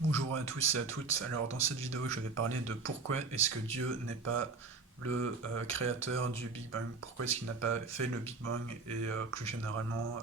Bonjour à tous et à toutes. Alors dans cette vidéo, je vais parler de pourquoi est-ce que Dieu n'est pas le créateur du Big Bang. Pourquoi est-ce qu'il n'a pas fait le Big Bang et plus généralement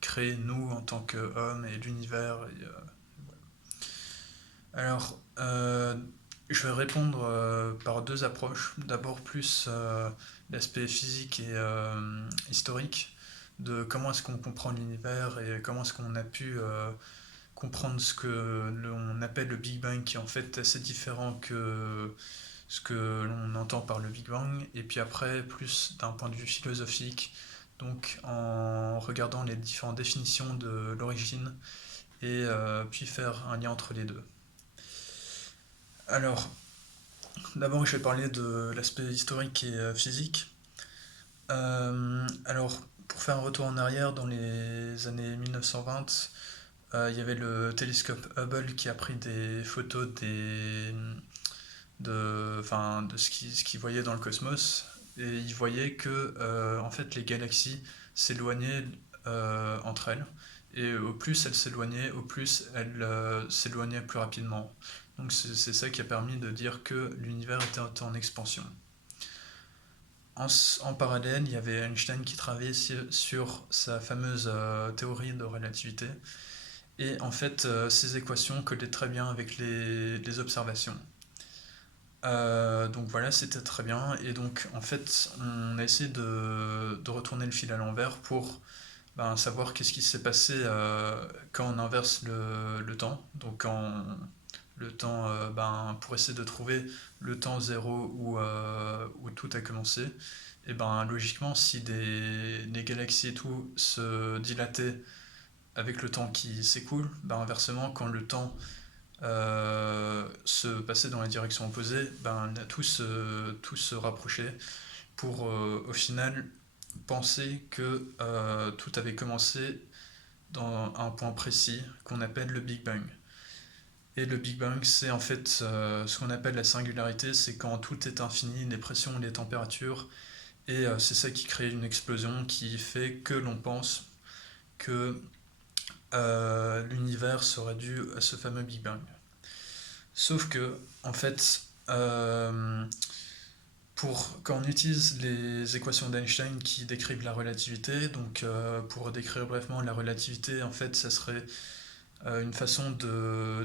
créé nous en tant qu'hommes et l'univers. Alors, je vais répondre par deux approches. D'abord plus l'aspect physique et historique de comment est-ce qu'on comprend l'univers et comment est-ce qu'on a pu comprendre ce que l'on appelle le Big Bang, qui est en fait assez différent que ce que l'on entend par le Big Bang, et puis après, plus d'un point de vue philosophique, donc en regardant les différentes définitions de l'origine, et puis faire un lien entre les deux. Alors, d'abord, je vais parler de l'aspect historique et physique. Alors, pour faire un retour en arrière, dans les années 1920, il y avait le télescope Hubble qui a pris des photos de ce qu'il voyait dans le cosmos. Et il voyait que en fait, les galaxies s'éloignaient entre elles. Et au plus elles s'éloignaient, au plus elles s'éloignaient plus rapidement. Donc c'est ça qui a permis de dire que l'univers était en expansion. En parallèle, il y avait Einstein qui travaillait sur sa fameuse théorie de relativité. Et en fait, ces équations collaient très bien avec les observations. Donc voilà, c'était très bien. Et donc, en fait, on a essayé de retourner le fil à l'envers pour savoir qu'est-ce qui s'est passé quand on inverse le temps. Donc, quand le temps, pour essayer de trouver le temps zéro où tout a commencé. Et logiquement, si des galaxies et tout se dilataient avec le temps qui s'écoule, inversement, quand le temps se passait dans la direction opposée, tout se rapprochait pour au final penser que tout avait commencé dans un point précis qu'on appelle le Big Bang. Et le Big Bang, c'est en fait ce qu'on appelle la singularité, c'est quand tout est infini, les pressions, les températures, et c'est ça qui crée une explosion qui fait que l'on pense que l'univers serait dû à ce fameux Big Bang. Sauf que, en fait, quand on utilise les équations d'Einstein qui décrivent la relativité, donc pour décrire brièvement la relativité, en fait, ça serait une façon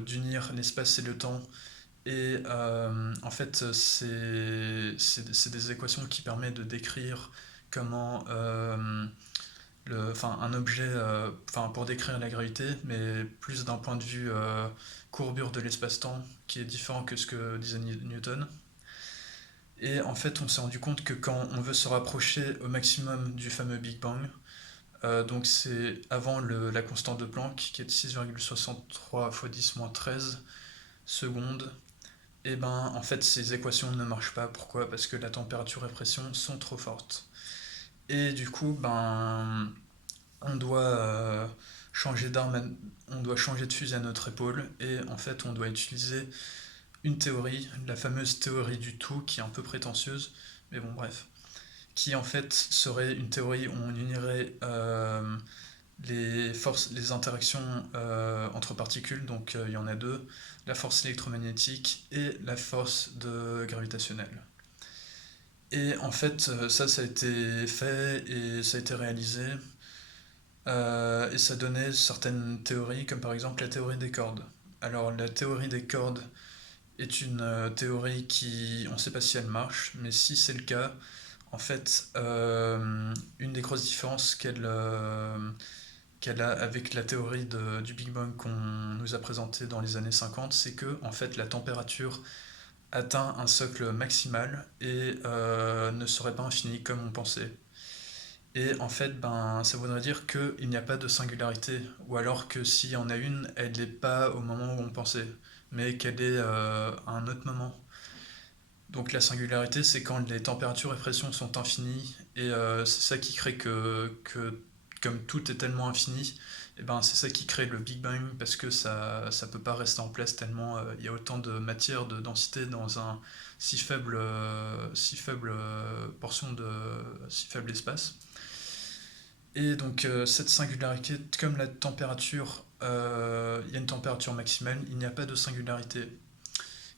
d'unir l'espace et le temps. Et en fait, c'est des équations qui permettent de décrire comment un objet, pour décrire la gravité, mais plus d'un point de vue courbure de l'espace-temps, qui est différent que ce que disait Newton. Et en fait, on s'est rendu compte que quand on veut se rapprocher au maximum du fameux Big Bang, donc c'est avant la constante de Planck, qui est de 6,63 x 10 - 13 secondes, et en fait ces équations ne marchent pas. Pourquoi? Parce que la température et la pression sont trop fortes. Et du coup, on doit changer d'arme, on doit changer de fusil à notre épaule, et en fait on doit utiliser une théorie, la fameuse théorie du tout, qui est un peu prétentieuse, mais bon bref, qui en fait serait une théorie où on unirait les forces, les interactions entre particules, donc il y en a deux, la force électromagnétique et la force gravitationnelle. Et en fait, ça a été fait et ça a été réalisé. Et ça donnait certaines théories, comme par exemple la théorie des cordes. Alors la théorie des cordes est une théorie qui, on ne sait pas si elle marche, mais si c'est le cas, en fait, une des grosses différences qu'elle a avec la théorie du Big Bang qu'on nous a présentée dans les années 50, c'est que en fait la température atteint un socle maximal et ne serait pas infinie comme on pensait. Et en fait, ça voudrait dire qu'il n'y a pas de singularité, ou alors que s'il y en a une, elle n'est pas au moment où on pensait, mais qu'elle est à un autre moment. Donc la singularité, c'est quand les températures et pressions sont infinies, et c'est ça qui crée comme tout est tellement infini, et c'est ça qui crée le Big Bang, parce que ça peut pas rester en place tellement il y a autant de matière, de densité dans un si faible portion si faible espace. Et donc cette singularité, comme la température il y a une température maximale, il n'y a pas de singularité.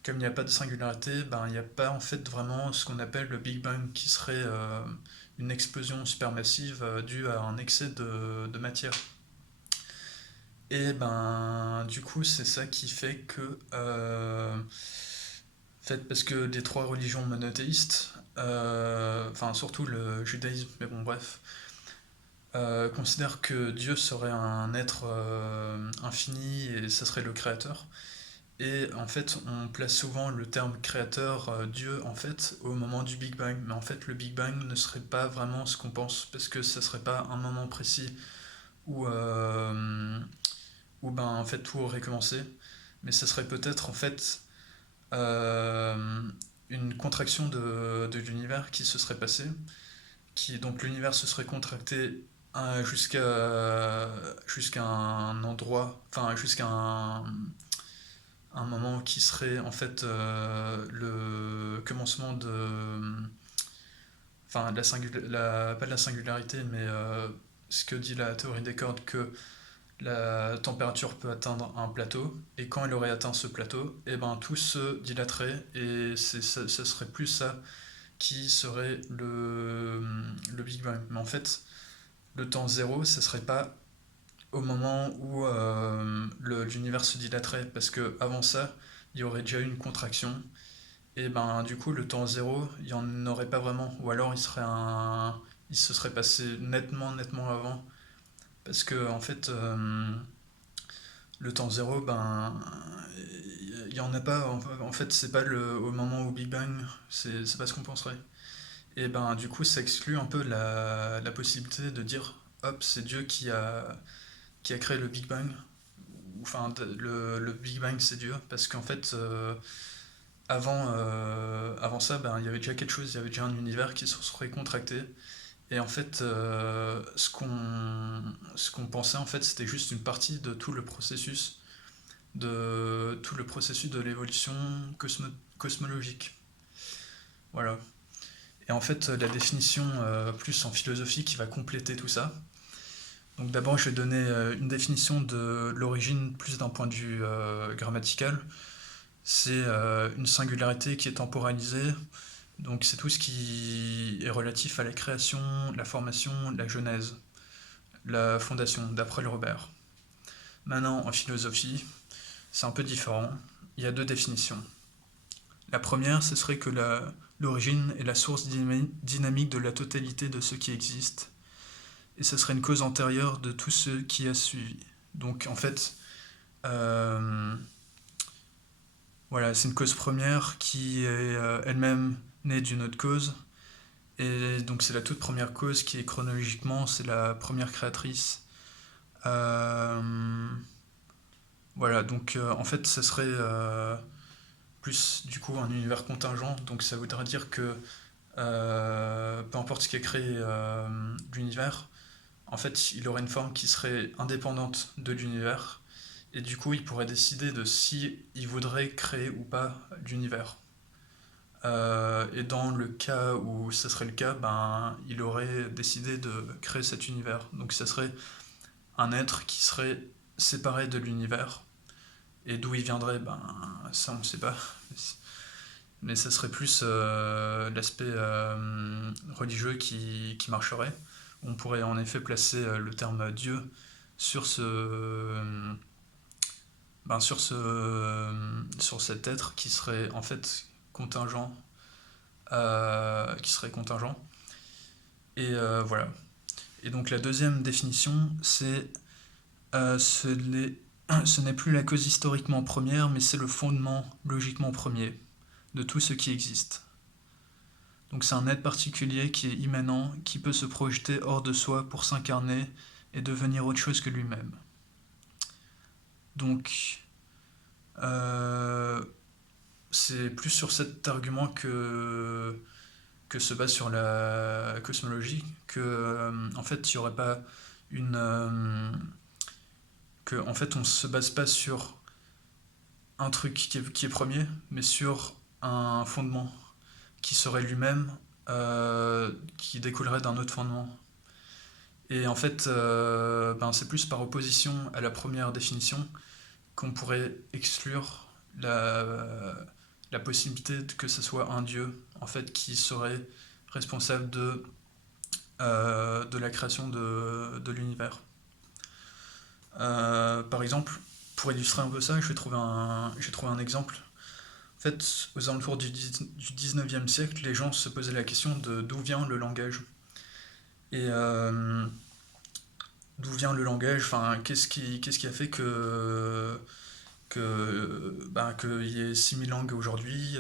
Comme il n'y a pas de singularité, ben, il n'y a pas en fait vraiment ce qu'on appelle le Big Bang, qui serait une explosion supermassive due à un excès de matière. Et ben, du coup, c'est ça qui fait que, fait, parce que les trois religions monothéistes, enfin surtout le judaïsme, mais bon bref, considèrent que Dieu serait un être infini et ça serait le créateur. Et en fait, on place souvent le terme créateur, Dieu, en fait, au moment du Big Bang. Mais en fait, le Big Bang ne serait pas vraiment ce qu'on pense, parce que ça serait pas un moment précis où, où ben, en fait, tout aurait commencé. Mais ça serait peut-être, en fait, euh, une contraction de l'univers qui se serait passée. Donc l'univers se serait contracté jusqu'à un endroit, enfin jusqu'à un moment qui serait en fait le commencement enfin pas de la singularité, mais ce que dit la théorie des cordes, que la température peut atteindre un plateau, et quand elle aurait atteint ce plateau, et ben tout se dilaterait, et ça serait plus ça qui serait le Big Bang. Mais en fait, le temps zéro, ça serait pas au moment où l'univers se dilaterait, parce que avant ça, il y aurait déjà eu une contraction, et ben du coup, le temps zéro, il n'y en aurait pas vraiment, ou alors il se serait passé nettement avant, parce que en fait, le temps zéro, ben, il y en a pas, en fait, c'est pas au moment où Big Bang, c'est pas ce qu'on penserait. Et ben du coup, ça exclut un peu la possibilité de dire, hop, c'est Dieu qui a créé le Big Bang. Enfin, le Big Bang, c'est Dieu, parce qu'en fait, avant ça, ben, il y avait déjà quelque chose, il y avait déjà un univers qui se serait contracté. Et en fait, ce qu'on pensait, en fait, c'était juste une partie de tout le processus de l'évolution cosmologique. Voilà. Et en fait, la définition plus en philosophie qui va compléter tout ça. Donc d'abord, je vais donner une définition de l'origine plus d'un point de vue grammatical. C'est une singularité qui est temporalisée. Donc c'est tout ce qui est relatif à la création, la formation, la genèse, la fondation, d'après le Robert. Maintenant, en philosophie, c'est un peu différent. Il y a deux définitions. La première, ce serait que l'origine est la source dynamique de la totalité de ce qui existe, et ce serait une cause antérieure de tout ce qui a suivi. Donc en fait, euh, voilà, c'est une cause première qui est elle-même née d'une autre cause, et donc c'est la toute première cause qui est chronologiquement, c'est la première créatrice. Euh, voilà, donc en fait, ça serait plus du coup un univers contingent, donc ça voudrait dire que peu importe ce qui a créé l'univers, en fait, il aurait une forme qui serait indépendante de l'univers, et du coup, il pourrait décider de si il voudrait créer ou pas l'univers. Et dans le cas où ça serait le cas, ben, il aurait décidé de créer cet univers. Donc ça serait un être qui serait séparé de l'univers. Et d'où il viendrait, ben, ça on ne sait pas. Mais ça serait plus l'aspect religieux qui marcherait. On pourrait en effet placer le terme Dieu sur sur cet être qui serait en fait contingent, Et voilà. Et donc la deuxième définition, c'est ce n'est plus la cause historiquement première, mais c'est le fondement logiquement premier de tout ce qui existe. Donc c'est un être particulier qui est immanent, qui peut se projeter hors de soi pour s'incarner et devenir autre chose que lui-même. Donc euh, c'est plus sur cet argument que se base sur la cosmologie que en fait il n'y aurait pas une que en fait on se base pas sur un truc qui est premier, mais sur un fondement qui serait lui-même, qui découlerait d'un autre fondement. Et en fait, ben, c'est plus par opposition à la première définition qu'on pourrait exclure la possibilité que ce soit un dieu, en fait, qui serait responsable de la création de l'univers. Par exemple, pour illustrer un peu ça, j'ai trouvé un exemple. En fait, aux alentours du 19e siècle, les gens se posaient la question de d'où vient le langage. Et d'où vient le langage, enfin, qu'est-ce qui a fait qu'il y ait 6000 langues aujourd'hui.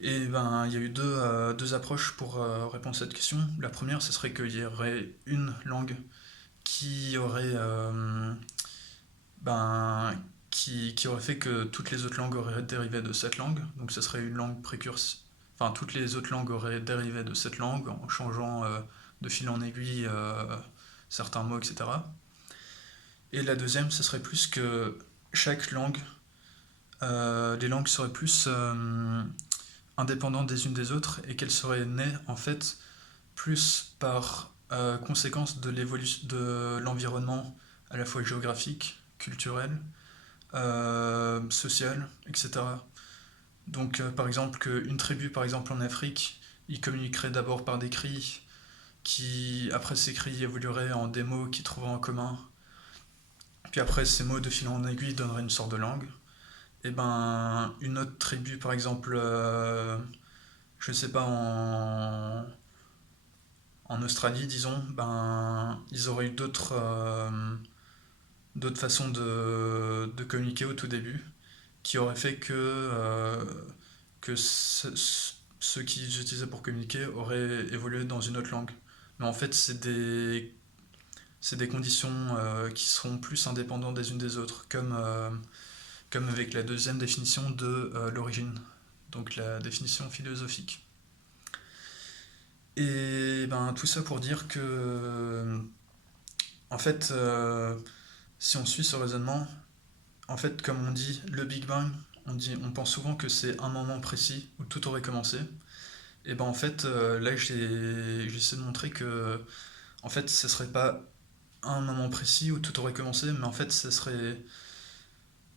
Et ben, il y a eu deux approches pour répondre à cette question. La première, ce serait qu'il y aurait une langue qui aurait, ben, qui aurait fait que toutes les autres langues auraient dérivé de cette langue. Donc ce serait une langue précurseure. Enfin, toutes les autres langues auraient dérivé de cette langue en changeant de fil en aiguille certains mots, etc. Et la deuxième, ce serait plus que chaque langue, les langues seraient plus indépendantes des unes des autres et qu'elles seraient nées en fait plus par conséquence de l'environnement à la fois géographique, culturel, social, etc. Donc par exemple qu'une tribu par exemple en Afrique, ils communiqueraient d'abord par des cris qui après ces cris évolueraient en des mots qu'ils trouveraient en commun. Puis après ces mots de fil en aiguille donneraient une sorte de langue. Et ben une autre tribu par exemple je sais pas en Australie disons, ben ils auraient eu d'autres façons de communiquer au tout début qui auraient fait que ceux qu'ils utilisaient pour communiquer auraient évolué dans une autre langue. Mais en fait, c'est des conditions qui seront plus indépendantes des unes des autres, comme avec la deuxième définition de l'origine, donc la définition philosophique. Et ben, tout ça pour dire que, en fait, si on suit ce raisonnement, en fait, comme on dit, le Big Bang, on pense souvent que c'est un moment précis où tout aurait commencé. Et ben en fait, là j'essaie de montrer que, en fait, ce serait pas un moment précis où tout aurait commencé, mais en fait, ce serait,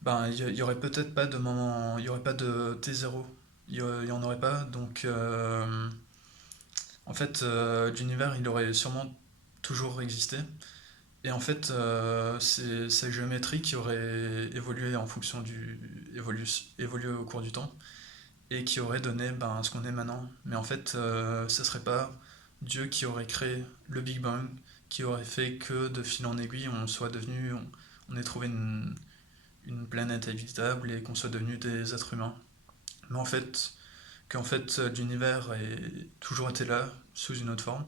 ben il y aurait peut-être pas de moment, il y aurait pas de T0, il y en aurait pas, donc en fait, l'univers il aurait sûrement toujours existé. Et en fait, c'est sa géométrie qui aurait évolué en fonction évolué au cours du temps et qui aurait donné ben, ce qu'on est maintenant. Mais en fait, ce serait pas Dieu qui aurait créé le Big Bang, qui aurait fait que de fil en aiguille, on ait trouvé une planète habitable et qu'on soit devenu des êtres humains. Mais en fait, qu'en fait l'univers ait toujours été là, sous une autre forme,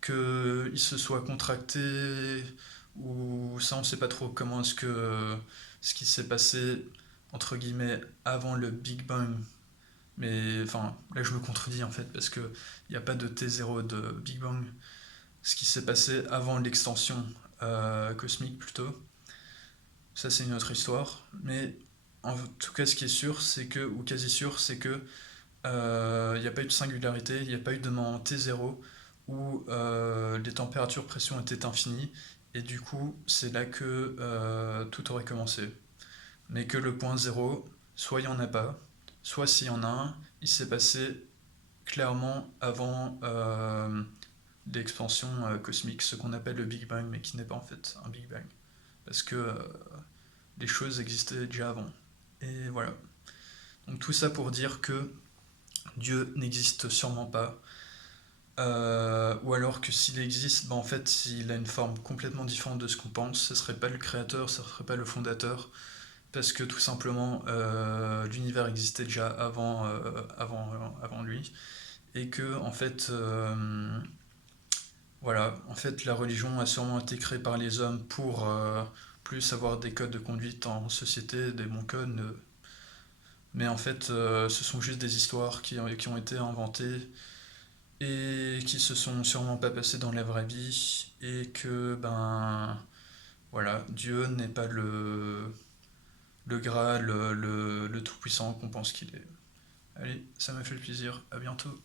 qu'il se soit contracté, ou ça on sait pas trop comment est-ce que ce qui s'est passé entre guillemets avant le Big Bang. Mais enfin, là je me contredis en fait, parce que il n'y a pas de T0 de Big Bang. Ce qui s'est passé avant l'extension cosmique plutôt, ça c'est une autre histoire. Mais en tout cas, ce qui est sûr, c'est que, ou quasi sûr, c'est que il n'y a pas eu de singularité, il n'y a pas eu de moment T0 où les températures pression étaient infinies, et du coup, c'est là que tout aurait commencé. Mais que le point zéro, soit il n'y en a pas, soit s'il y en a un, il s'est passé clairement avant l'expansion cosmique, ce qu'on appelle le Big Bang, mais qui n'est pas en fait un Big Bang. Parce que les choses existaient déjà avant. Et voilà. Donc tout ça pour dire que Dieu n'existe sûrement pas. Ou alors que s'il existe, ben en fait, il a une forme complètement différente de ce qu'on pense. Ce serait pas le créateur, ce serait pas le fondateur, parce que tout simplement, l'univers existait déjà avant lui, et que en fait, voilà, en fait, la religion a sûrement été créée par les hommes pour plus avoir des codes de conduite en société, des bons codes, mais en fait, ce sont juste des histoires qui ont été inventées et qui se sont sûrement pas passées dans la vraie vie, et que, ben, voilà, Dieu n'est pas le Graal, le Tout-Puissant qu'on pense qu'il est. Allez, ça m'a fait plaisir, à bientôt.